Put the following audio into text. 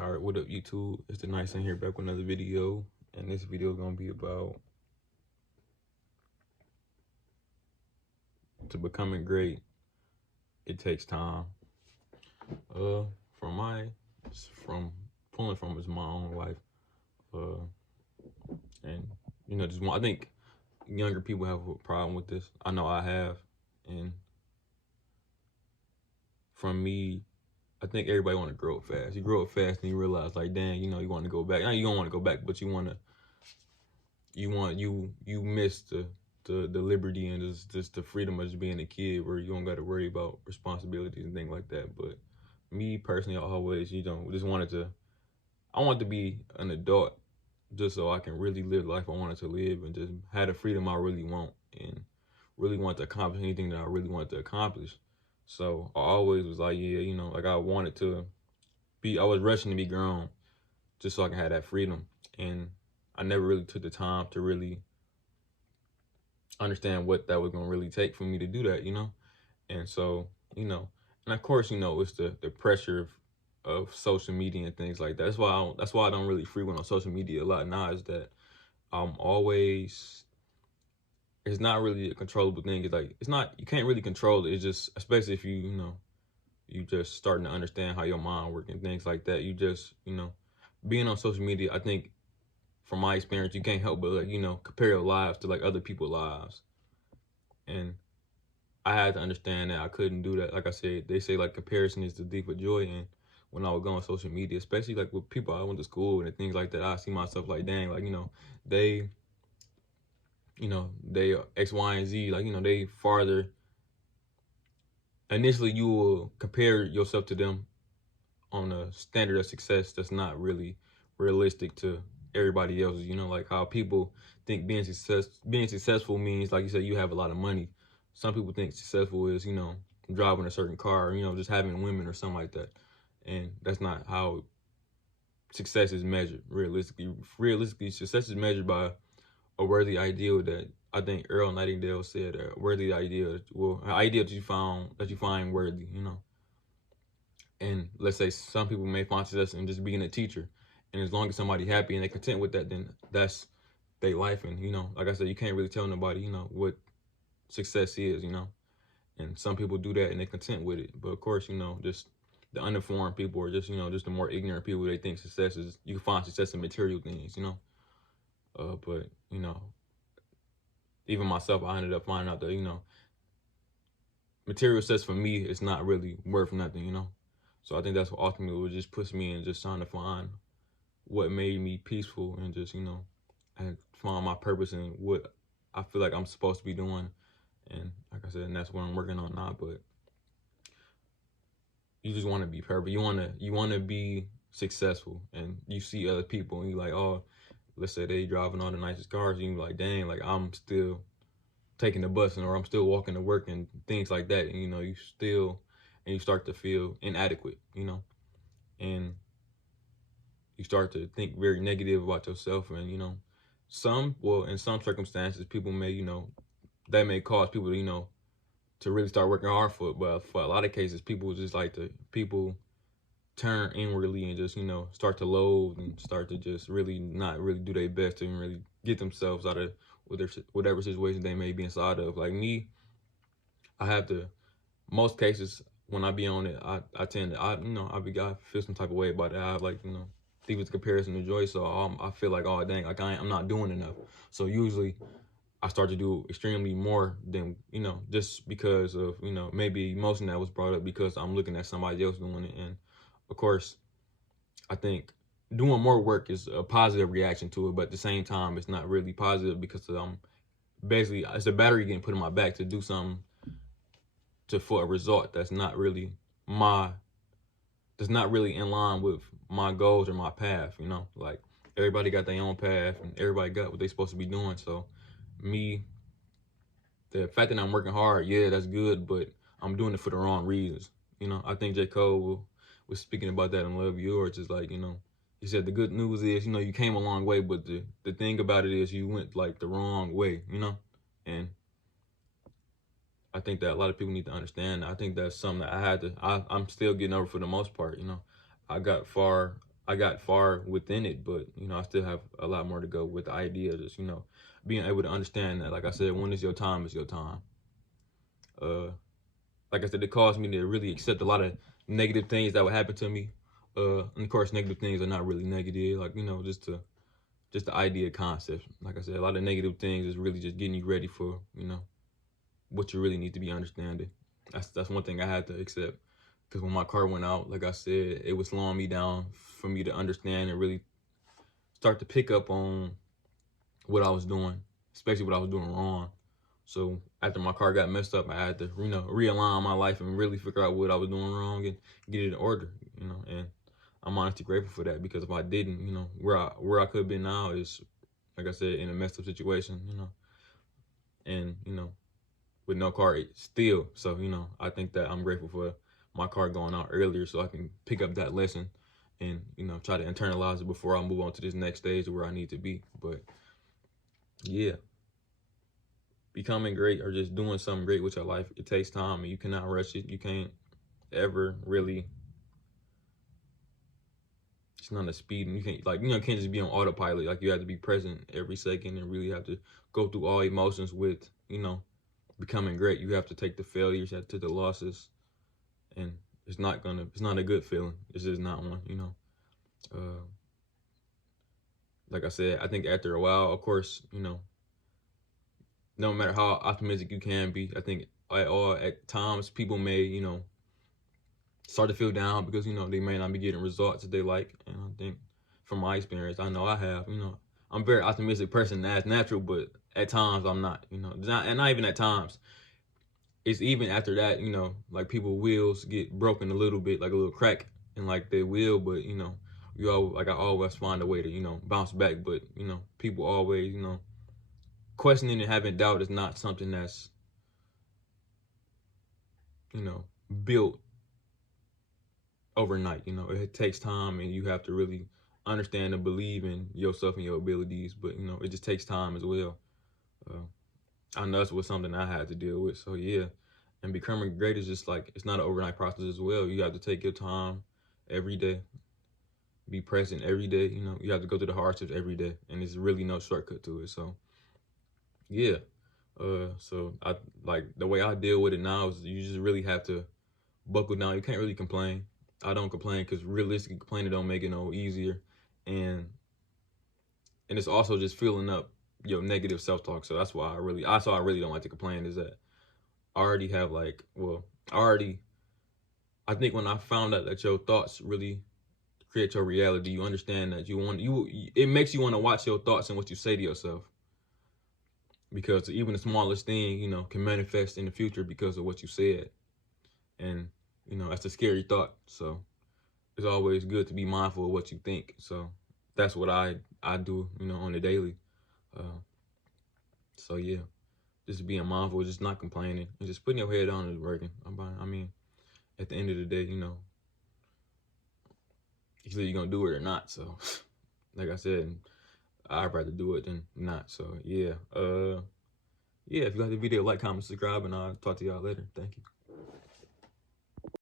All right, what up, YouTube? It's the Nice in here back with another video, and this video is gonna be about to becoming great. It takes time. From pulling from is my own life, and just I think younger people have a problem with this. I know I have, and from me, I think everybody want to grow up fast. You grow up fast, and you realize like, dang, you want to go back. Now you don't want to go back, but you miss the liberty and just the freedom of just being a kid, where you don't got to worry about responsibilities and things like that. But me personally, I always just I wanted to be an adult just so I can really live the life I wanted to live and just have the freedom I really want and really want to accomplish anything that I really wanted to accomplish. So I always was like, yeah, like I wanted to I was rushing to be grown just so I can have that freedom. And I never really took the time to really understand what that was going to really take for me to do that, And so, and of course, it's the pressure of social media and things like that. That's why I don't really frequent on social media a lot now, is that I'm always, it's not really a controllable thing. It's like, you can't really control it. It's just, especially if you just starting to understand how your mind works and things like that. You just, being on social media, I think, from my experience, you can't help but compare your lives to like other people's lives. And I had to understand that I couldn't do that. Like I said, they say like comparison is the thief of joy. And when I would go on social media, especially like with people I went to school and things like that, I see myself like, dang, like, they, they X, Y, and Z, like, they farther. Initially, you will compare yourself to them on a standard of success that's not really realistic to everybody else. Like how people think being successful means, like you said, you have a lot of money. Some people think successful is, driving a certain car, just having women or something like that. And that's not how success is measured realistically. Realistically, success is measured by a worthy ideal that I think Earl Nightingale said, a worthy ideal, an ideal that you find worthy, And let's say some people may find success in just being a teacher. And as long as somebody's happy and they're content with that, then that's their life. And, like I said, you can't really tell nobody, what success is, And some people do that and they're content with it. But of course, just the uninformed people, or just, just the more ignorant people, they think success is, you can find success in material things, But, even myself, I ended up finding out that, material success for me is not really worth nothing, So I think that's what ultimately would just push me in just trying to find what made me peaceful and just, and find my purpose and what I feel like I'm supposed to be doing. And like I said, and that's what I'm working on now. But you just want to be perfect. You want to be successful, and you see other people and you're like, oh, let's say they driving all the nicest cars, and you're like, dang, like I'm still taking the bus, or I'm still walking to work and things like that. And you start to feel inadequate, and you start to think very negative about yourself. And in some circumstances, people may, that may cause people to, to really start working hard for it. But for a lot of cases, people turn inwardly and just, start to loathe and start to just really not really do their best to really get themselves out of whatever situation they may be inside of. Like me, I have to, most cases when I be on it, I tend to, I feel some type of way about it. I have, like, think it's comparison to joy. So I feel like, oh dang, like I'm not doing enough. So usually I start to do extremely more than, just because of, maybe emotion that was brought up because I'm looking at somebody else doing it. And of course, I think doing more work is a positive reaction to it, but at the same time, it's not really positive because basically, it's a battery getting put in my back to do something for a result that's not really in line with my goals or my path, like everybody got their own path and everybody got what they're supposed to be doing. So me, the fact that I'm working hard, yeah, that's good, but I'm doing it for the wrong reasons. I think J. Cole was speaking about that in Love Yours. It's like, he said the good news is, you came a long way, but the thing about it is you went like the wrong way, and I think that a lot of people need to understand. I think that's something that I'm still getting over for the most part. I got far I got far within it, but I still have a lot more to go with the idea of just being able to understand that, like I said, when it's your time, it's your time. Like I said, it caused me to really accept a lot of negative things that would happen to me. And of course, negative things are not really negative. Like just the idea concept. Like I said, a lot of negative things is really just getting you ready for what you really need to be understanding. That's one thing I had to accept. Because when my car went out, like I said, it was slowing me down for me to understand and really start to pick up on what I was doing, especially what I was doing wrong. So after my car got messed up, I had to, realign my life and really figure out what I was doing wrong and get it in order, and I'm honestly grateful for that, because if I didn't, where I could have been now is, like I said, in a messed up situation, and, with no car still. So, I think that I'm grateful for my car going out earlier so I can pick up that lesson and, try to internalize it before I move on to this next stage where I need to be. But yeah, becoming great or just doing something great with your life, it takes time and you cannot rush it. You can't ever really, it's not a speed, and you can't can't just be on autopilot. Like, you have to be present every second and really have to go through all emotions with, becoming great. You have to take the failures, to the losses, and it's not a good feeling. It's just not one, like I said, I think after a while, of course, no matter how optimistic you can be, I think at times people may, start to feel down because, they may not be getting results that they like. And I think from my experience, I know I have, I'm a very optimistic person. That's natural, but at times I'm not, and not even at times. It's even after that, like people wheels get broken a little bit, like a little crack in like their wheel, but I always find a way to, bounce back. But, people always, questioning and having doubt is not something that's, built overnight. It takes time, and you have to really understand and believe in yourself and your abilities. But it just takes time as well. I know that's something I had to deal with. So yeah, and becoming great is just like, it's not an overnight process as well. You have to take your time every day, be present every day. You have to go through the hardships every day, and there's really no shortcut to it. So yeah, so I like the way I deal with it now is you just really have to buckle down. You can't really complain. I don't complain because realistically, complaining don't make it no easier, and it's also just filling up your negative self-talk. So that's why I really don't like to complain, is that I already have I think when I found out that your thoughts really create your reality, you understand that it makes you want to watch your thoughts and what you say to yourself, because even the smallest thing, can manifest in the future because of what you said. And, that's a scary thought. So it's always good to be mindful of what you think. So that's what I do, on the daily. So yeah, just being mindful, just not complaining, and just putting your head down and working. I mean, at the end of the day, either you're gonna do it or not. So, like I said, I'd rather do it than not. So yeah, yeah. If you like the video, like, comment, subscribe, and I'll talk to y'all later. Thank you.